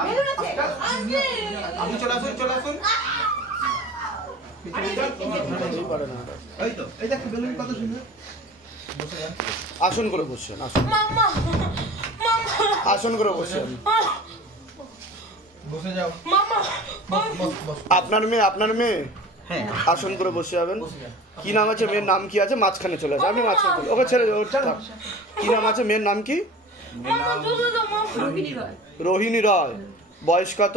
আপনি চলে আসুন, চলে আসুন। এই তো, এই দেখো বেলুন কত সুন্দর। আসন করে বসছেন, আসুন, আসন করে বসছেন। বসে যাও। আপনার মেয়ে, আপনার মেয়ে? হ্যাঁ, আসন করে বসে যাবেন। কি নাম আছে মেয়ের? নাম কি আছে? মাঝখানে চলে আসে, আপনি মাঝখানে ওকে ছেড়ে থাক। কি নাম আছে মেয়ের? নাম কি? রোহিণী রায়। বয়স কত?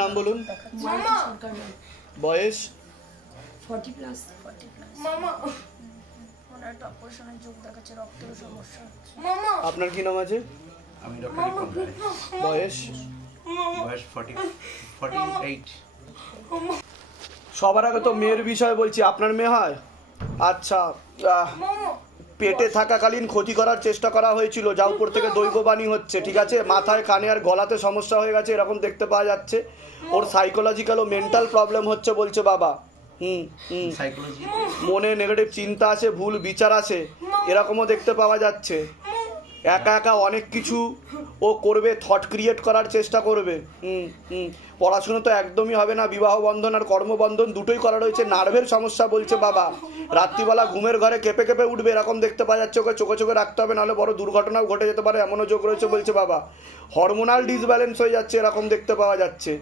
নাম বলুন। বয়স? 40+। আপনার কি নাম আছে? আমি ডক্টর রিপন রায়। বয়স? বয়স 48। সবার আগে তো মেয়ের বিষয় বলছি, আপনার মেয়ে হয়? আচ্ছা, পেটে থাকাকালীন ক্ষতি করার চেষ্টা করা হয়েছিল, যা উপর থেকে দৈববাণী হচ্ছে, ঠিক আছে? মাথায়, কানে আর গলাতে সমস্যা হয়ে গেছে, এরকম দেখতে পাওয়া যাচ্ছে। ওর সাইকোলজিক্যাল ও মেন্টাল প্রবলেম হচ্ছে বলছে বাবা। মনে নেগেটিভ চিন্তা আছে, ভুল বিচার আছে, এরকমও দেখতে পাওয়া যাচ্ছে। একা একা অনেক কিছু ও করবে, থট ক্রিয়েট করার চেষ্টা করবে। পড়াশুনো তো একদমই হবে না, বিবাহ বন্ধন আর কর্মবন্ধন দুটোই করা রয়েছে। নার্ভের সমস্যা বলছে বাবা, রাত্রিবেলা ঘুমের ঘরে কেঁপে কেঁপে উঠবে, এরকম দেখতে পাওয়া যাচ্ছে। ওকে চোখে চোখে রাখতে হবে, নাহলে বড় দুর্ঘটনাও ঘটে যেতে পারে, এমনও যোগ রয়েছে বলছে বাবা। হরমোনাল ডিসব্যালেন্স হয়ে যাচ্ছে, এরকম দেখতে পাওয়া যাচ্ছে।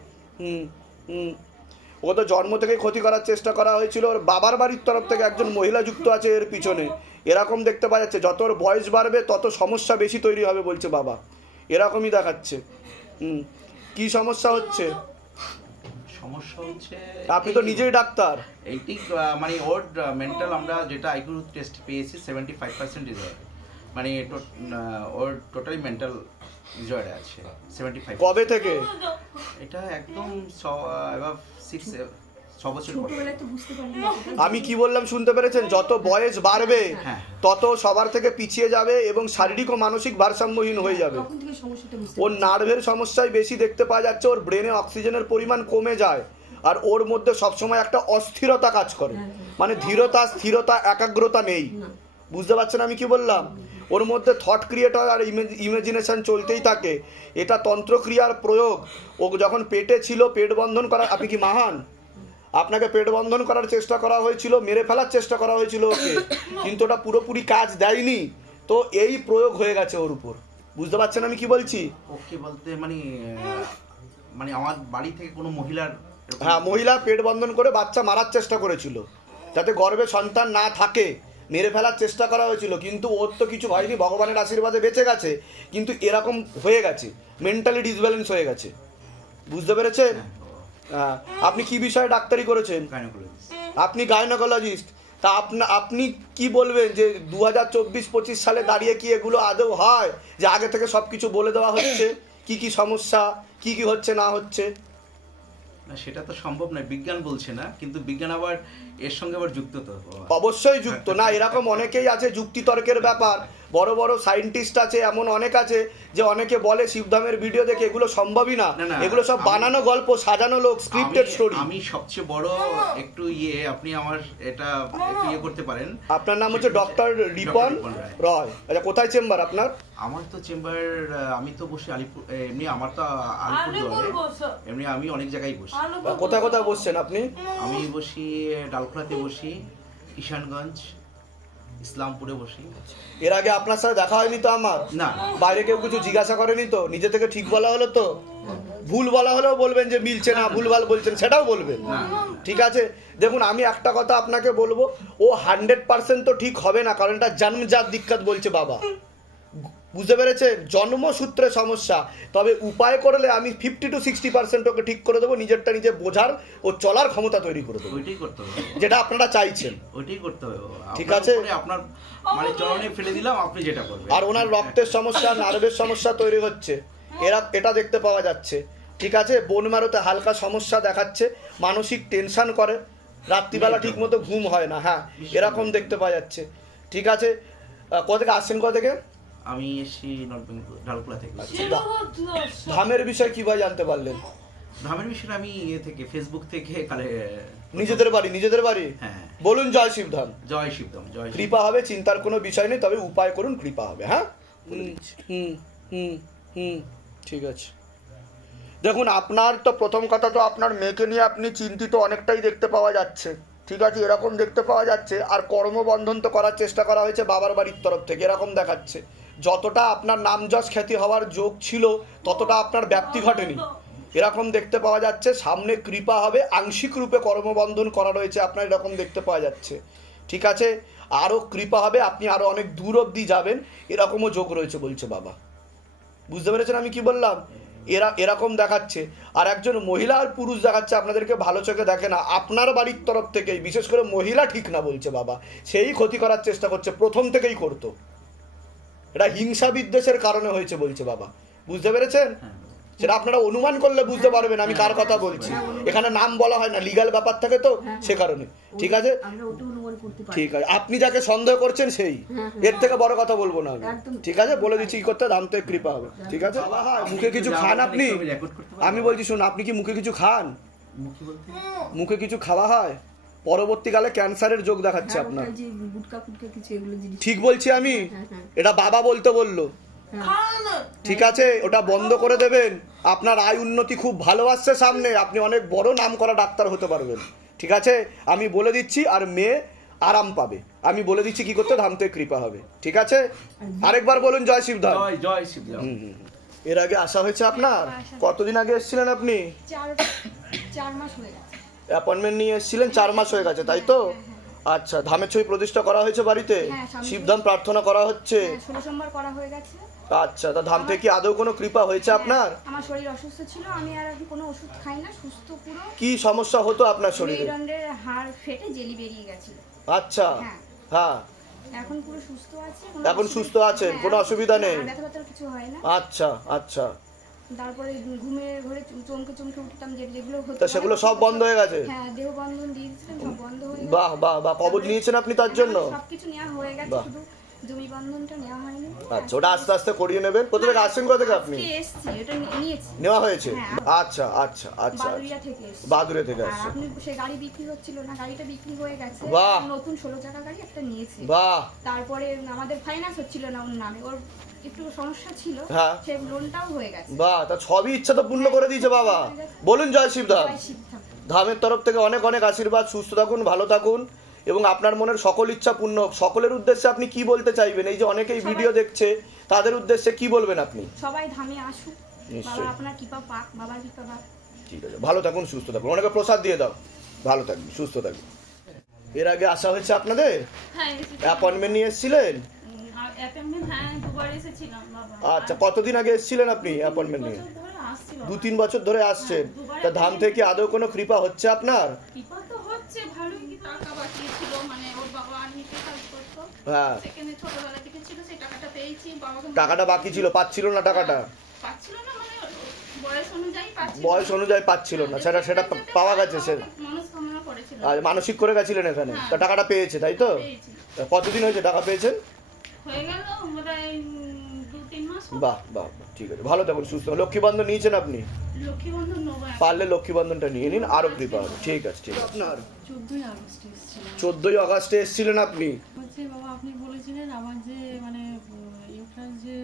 ও তো জন্ম থেকেই ক্ষতি করার চেষ্টা করা হয়েছিল, ওর বাবার বাড়ির তরফ থেকে একজন মহিলা যুক্ত আছে এর পিছনে, এরকম দেখতে পাওয়া যাচ্ছে। যত ওর বয়স বাড়বে তত সমস্যা বেশি তৈরি হবে বলছে বাবা, এরকমই দেখাচ্ছে। কি সমস্যা হচ্ছে? সমস্যা হচ্ছে, আপনি তো নিজেই ডাক্তার। এইটি মানে ওর মেন্টাল, আমরা যেটা আইকিউ টেস্ট পেয়েছি 75% রেজাল্ট, মানে ওর টোটালি মেন্টাল ডিসঅর্ডার আছে 75। কবে থেকে? এটা একদম 6 বছর পরে। আমি কি বললাম শুনতে পেরেছেন? যত বয়স বাড়বে তত সবার থেকে পিছিয়ে যাবে এবং শারীরিক ও মানসিক ভারসাম্যহীন হয়ে যাবে। ওর নার্ভের সমস্যায় বেশি দেখতে পাওয়া যাচ্ছে, ওর ব্রেনে অক্সিজেনের পরিমাণ কমে যায়, আর ওর মধ্যে সবসময় একটা অস্থিরতা কাজ করে, মানে ধীরতা, স্থিরতা, একাগ্রতা নেই। বুঝতে পারছেন আমি কি বললাম? ওর মধ্যে থট ক্রিয়েট হয় আর ইমাজিনেশন চলতেই থাকে। এটা তন্ত্রক্রিয়ার প্রয়োগ। ও যখন পেটে ছিল, পেট বন্ধন করা, আপনি কি মহান? আপনাকে পেট বন্ধন করার চেষ্টা করা হয়েছিল, মেরে ফেলার চেষ্টা করা হয়েছিল ওকে, কিন্তু ওটা পুরোপুরি কাজ দেয়নি, তো এই প্রয়োগ হয়ে গেছে ওর উপর। বুঝতে পারছেন আমি কি বলছি? ওকে বলতে মানে আমার বাড়ি থেকে কোনো মহিলার, হ্যাঁ, মহিলা পেট বন্ধন করে বাচ্চা মারার চেষ্টা করেছিল, যাতে গর্ভে সন্তান না থাকে, মেরে ফেলার চেষ্টা করা হয়েছিল, কিন্তু ওর তো কিছু হয়নি, ভগবানের আশীর্বাদে বেঁচে গেছে, কিন্তু এরকম হয়ে গেছে, মেন্টালি ডিসব্যালেন্স হয়ে গেছে। বুঝতে পেরেছেন? হ্যাঁ। আপনি কি বিষয়ে ডাক্তারি করেছেন? আপনি গাইনোকোলজিস্ট। তা আপনি কি বলবেন যে 2024-25 সালে দাঁড়িয়ে কি এগুলো আদৌ হয়, যে আগে থেকে সব কিছু বলে দেওয়া হচ্ছে কি কি সমস্যা, কি কি হচ্ছে না হচ্ছে? না, সেটা তো সম্ভব নয়, বিজ্ঞান বলছে না, কিন্তু বিজ্ঞান আবার এর সঙ্গে আবার যুক্ত তো। অবশ্যই যুক্ত। না, এরকম অনেকেই আছে, যুক্তিতর্কের ব্যাপার, বড় বড় সায়েন্টিস্ট আছে, এমন অনেক আছে যে অনেকে বলে শিবধামের ভিডিও দেখে এগুলো সম্ভবই না, এগুলো সব বানানো গল্প, সাজানো লোক, স্ক্রিপ্টেড স্টোরি। আমি সবচেয়ে বড় একটু আপনি আমার এটা একটু করতে পারেন। আপনার নাম হচ্ছে ডক্টর রিপন রায়। আচ্ছা, কোথায় চেম্বার আপনার? আমার তো চেম্বার, আমি তো বসি আলিপুর, এমনি আমার তো আলিপুরদুয়ারে, এমনি আমি অনেক জায়গায় বসি। কোথায় কোথায় বসছেন আপনি? আমি বসি ডালখোলাতে বসি, কিষানগঞ্জ, ইসলামপুরে বসি। এর আগে আপনার সাথে দেখা হয়নি তো আমার? না। বাইরে কেউ কিছু জিজ্ঞাসা করেনি তো? নিজে থেকে ঠিক বলা হলো তো? ভুল বলা হলেও বলবেন যে মিলছে না, ভুলভাল বলছেন, সেটাও বলবেন। ঠিক আছে, দেখুন আমি একটা কথা আপনাকে বলবো, ও 100% তো ঠিক হবে না, কারণ এটা জন্মজাত দিক্কত বলছে বাবা। বুঝতে পেরেছেন? জন্মসূত্রে সমস্যা, তবে উপায় করলে আমি 50 to 60% ওকে ঠিক করে দেবো, নিজেরটা নিজে বোঝার ও চলার ক্ষমতা তৈরি করে দেবো। ওইটাই করতে হবে, যেটা আপনারা চাইছেন। ওইটাই করতে হবে। ঠিক আছে, আপনার মানে চরণে ফেলে দিলাম, আপনি যেটা করবেন। আর ওনার রক্তের সমস্যা, নার্ভের সমস্যা তৈরি হচ্ছে, এটা দেখতে পাওয়া যাচ্ছে। ঠিক আছে, বোন মারোতে হালকা সমস্যা দেখাচ্ছে, মানসিক টেনশন করে, রাত্রিবেলা ঠিক মতো ঘুম হয় না, হ্যাঁ এরকম দেখতে পাওয়া যাচ্ছে। ঠিক আছে, কোথা থেকে আসছেন? কোথা থেকে? আমি এসেছি নর্থ বেঙ্গল, ডালখোলা থেকে। ধামের বিষয়ে কিভাবে জানতে পারলেন? ধামের বিষয়ে আমি থেকে ফেসবুক থেকে নিজেদের বাড়ি। হ্যাঁ, বলুন জয় শিবধাম। জয় শিবধাম, জয়। কৃপা হবে, চিন্তার কোনো বিষয় নেই, তবে উপায় করুন, কৃপা হবে। হ্যাঁ। ঠিক আছে। দেখুন, আপনার তো প্রথম কথা তো আপনার মেয়েকে নিয়ে আপনি চিন্তিত অনেকটাই দেখতে পাওয়া যাচ্ছে, ঠিক আছে, এরকম দেখতে পাওয়া যাচ্ছে। আর কর্মবন্ধন তো করার চেষ্টা করা হয়েছে বাবার বাড়ির তরফ থেকে, এরকম দেখাচ্ছে। যতটা আপনার নাম যশ খ্যাতি হওয়ার যোগ ছিল ততটা আপনার ব্যাপ্তি ঘটেনি, এরকম দেখতে পাওয়া যাচ্ছে। সামনে কৃপা হবে, আংশিক রূপে কর্মবন্ধন করা রয়েছে আপনার, এরকম দেখতে পাওয়া যাচ্ছে, ঠিক আছে। আরও কৃপা হবে, আপনি আরও অনেক দূর অবধি যাবেন, এরকমও যোগ রয়েছে বলছে বাবা। বুঝতে পেরেছেন আমি কি বললাম? এরকম দেখাচ্ছে। আর একজন মহিলা আর পুরুষ দেখাচ্ছে, আপনাদেরকে ভালো চোখে দেখে না, আপনার বাড়ির তরফ থেকেই, বিশেষ করে মহিলা ঠিক না বলছে বাবা, সেই ক্ষতি করার চেষ্টা করছে, প্রথম থেকেই করতো। এটা হিংসা বিদ্বেষের কারণে হয়েছে বলছে বাবা। বুঝতে পেরেছেন? সেটা আপনারা অনুমান করলে বুঝতে পারবেন আমি কার কথা বলছি। এখানে নাম বলা হয় না, লিগ্যাল ব্যাপার থাকে তো, সে কারণে। ঠিক আছে, ঠিক আছে, আপনি যাকে সন্দেহ করছেন সেই, এর থেকে বড় কথা বলবো না আমি, ঠিক আছে। বলে দিচ্ছি কি করতে, দাম থেকে কৃপা হবে, ঠিক আছে। মুখে কিছু খান আপনি? আমি বলছি শুনুন, আপনি কি মুখে কিছু খান? মুখে কিছু খাওয়া হয়? পরবর্তীকালে ক্যান্সারের যোগ দেখাচ্ছে আপনার। ঠিক বলছি আমি? এটা বাবা বলতে বললো, ঠিক আছে, ওটা বন্ধ করে দেবেন। আপনার আয় উন্নতি খুব ভালো আসছে সামনে, আপনি অনেক বড় নাম করা ডাক্তার হতে পারবেন, ঠিক আছে, আমি বলে দিচ্ছি। আর মেয়ে আরাম পাবে, আমি বলে দিচ্ছি কি করতে, ধাম থেকে কৃপা হবে, ঠিক আছে। আরেকবার বলুন জয় শিবধাম। জয় শিবধাম। এর আগে আসা হয়েছে আপনার? কতদিন আগে এসেছিলেন আপনি? 4 মাস হয়ে গেছে। অ্যাপয়েন্টমেন্ট নিয়ে এসেছিলেন, 4 মাস হয়ে গেছে, তাই তো? আচ্ছা, ধামের ছবি প্রতিষ্ঠা করা হয়েছে বাড়িতে, শিবধাম প্রার্থনা করা হচ্ছে, 16 সোমবার করা হয়ে গেছে। আচ্ছা, তা ধাম থেকে কি আদৌ কোনো কৃপা হয়েছে আপনার? আমার শরীর অসুস্থ ছিল, আমি আর এখন কোনো ওষুধ খাই না, সুস্থ পুরো। কি সমস্যা হতো আপনার শরীরে? মেরুদণ্ডের হাড় ফেটে জেলি বেরিয়ে গেছিল। আচ্ছা, হ্যাঁ, এখন পুরো সুস্থ আছি। এখন সুস্থ আছেন, কোনো অসুবিধা নেই? ব্যথা ব্যথা কিছু হয় না। আচ্ছা আচ্ছা। তারপরে ঘুমের ঘরে চমকে চমকে উঠতাম, যেগুলো হতো তা সেগুলো সব বন্ধ হয়ে গেছে? হ্যাঁ, দেহ বন্ধন দিয়েছিলেন, সব বন্ধ হয়ে গেছে। বাহ বাহ বাহ, কবজ নিয়েছেন আপনি তার জন্য? সবকিছু নেওয়া হয়ে গেছে, শুধু জমি বন্ধনটা নেওয়া হয়নি। আচ্ছা, ওটা আস্তে আস্তে করিয়ে নেবেন। কোথা থেকে আসছেন, কোথা থেকে আপনি? এসেছি, এটা নিয়েছি, নেওয়া হয়েছে। আচ্ছা আচ্ছা আচ্ছা, বাদুড়িয়া থেকে এসেছি। বাদুড়িয়া থেকে আসছে। আপনি সেই গাড়ি বিক্রি হচ্ছিল না, গাড়িটা বিক্রি হয়ে গেছে, নতুন 16 চাকা গাড়ি একটা নিয়েছি। বাহ। তারপরে আমাদের ফাইন্যান্স হচ্ছিল না ওর নামে, ওর একটু সমস্যা ছিল, সেই লোনটাও হয়ে গেছে। বাহ, তা সবই ইচ্ছা তো পূর্ণ করে দিয়েছে বাবা। বলুন জয় শিবধাম। ধামের তরফ থেকে অনেক অনেক আশীর্বাদ, সুস্থ থাকুন, ভালো থাকুন, এবং আপনার মনের সকল ইচ্ছা পূর্ণ। সকলের উদ্দেশ্যে আপনি কি বলতে চাইবেন? এই যে অনেকেই ভিডিও দেখছে, তাদের উদ্দেশ্যে কি বলবেন আপনি? সবাই ধামে আসুক, বাবা আপনার কৃপা পাক, বাবার কৃপা পাক। ঠিক আছে, ভালো থাকুন, সুস্থ থাকুন, অনেকে প্রসাদ দিয়ে দাও, ভালো থাকবেন, সুস্থ থাকবেন। এর আগে আসা হয়েছে আপনাদের? অ্যাপয়েন্টমেন্ট নিয়ে এসেছিলেন? আচ্ছা, কতদিন আগে এসেছিলেন আপনি অ্যাপয়েন্টমেন্ট নিয়ে? 2-3 বছর ধরে আসছেন। তা ধাম থেকে আদৌ কোনো কৃপা হচ্ছে আপনার? হ্যাঁ, টাকাটা বাকি ছিল, পাচ্ছিল না টাকাটা, বয়স অনুযায়ী পাচ্ছিল না, সেটা পাওয়া গেছে। আর মানসিক করে গেছিলেন এখানে, তা টাকাটা পেয়েছে, তাই তো? কতদিন হয়েছে টাকা পেয়েছেন? বাহ বাহ, ঠিক আছে, ভালো থাকুন, সুস্থ। লক্ষ্মীবন্ধন নিয়েছেন আপনি? পারলে লক্ষ্মীবন্ধনটা নিয়ে নিন, আরো কৃপা হবে। ঠিক আছে, ঠিক আছে। আপনার 14ই আগস্টে এসেছিলেন আপনি? বাবা, আপনি বলেছিলেন আমার যে মানে ইউট্রাস যে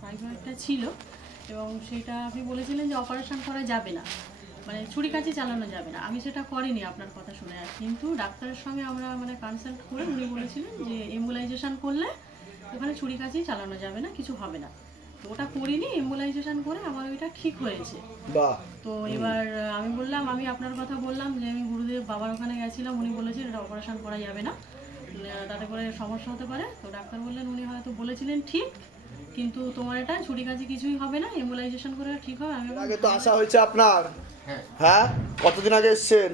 ফাইবারটা ছিল, এবং সেটা আপনি বলেছিলেন যে অপারেশন করা যাবে না, মানে ছুরি কাঁচি চালানো যাবে না। আমি সেটা করিনি আপনার কথা শুনে, কিন্তু ডাক্তারের সঙ্গে আমরা মানে কনসাল্ট করে উনি বলেছিলেন যে এম্বুলাইজেশন করলে ওখানে ছুরি কাঁচি চালানো যাবে না, কিছু হবে না। তো ওটা করিনি, এম্বুলাইজেশন করে আমার ওইটা ঠিক হয়েছে। তো এবার আমি বললাম, আমি আপনার কথা বললাম যে আমি গুরুদেব বাবার ওখানে গেছিলাম, উনি বলেছেন এটা অপারেশন করা যাবে না, তাতে করে সমস্যা হতে পারে। তো ডাক্তার বললেন উনি হয়তো বলেছিলেন ঠিক, কিন্তু তোমার এটা ছুরি কাঁচি কিছুই হবে না, এম্বুলাইজেশন করে ঠিক হবে। আমি আগে তো আসা হয়েছে আপনার? হ্যাঁ, কতদিন আগে এসেছেন?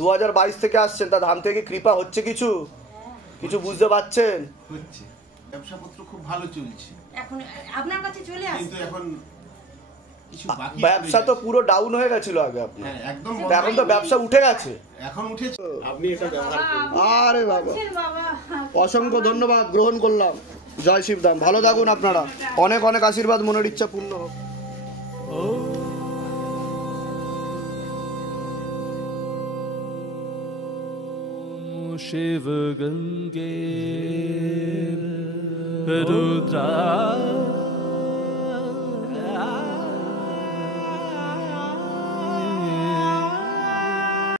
2022 থেকে আসছেন। তা ধাম থেকে কৃপা হচ্ছে কিছু কিছু বুঝতে পারছেন? হচ্ছে, ব্যবসাপত্র খুব ভালো চলছে, এখন আপনার কাছে চলে আসছে, কিন্তু এখন কিছু বাকি। ব্যবসা তো পুরো ডাউন হয়ে গেছিল আগে আপনার, হ্যাঁ একদম, এখন তো ব্যবসা উঠে গেছে। এখন উঠেছে, আপনি এটা ব্যবহার করুন। আরে বাবা, অসংখ্য ধন্যবাদ, গ্রহণ করলাম। জয় শিবধাম, ভালো থাকুন আপনারা, অনেক অনেক আশীর্বাদ, মনের ইচ্ছা পূর্ণ হোক। शिव गंगे रुद्रा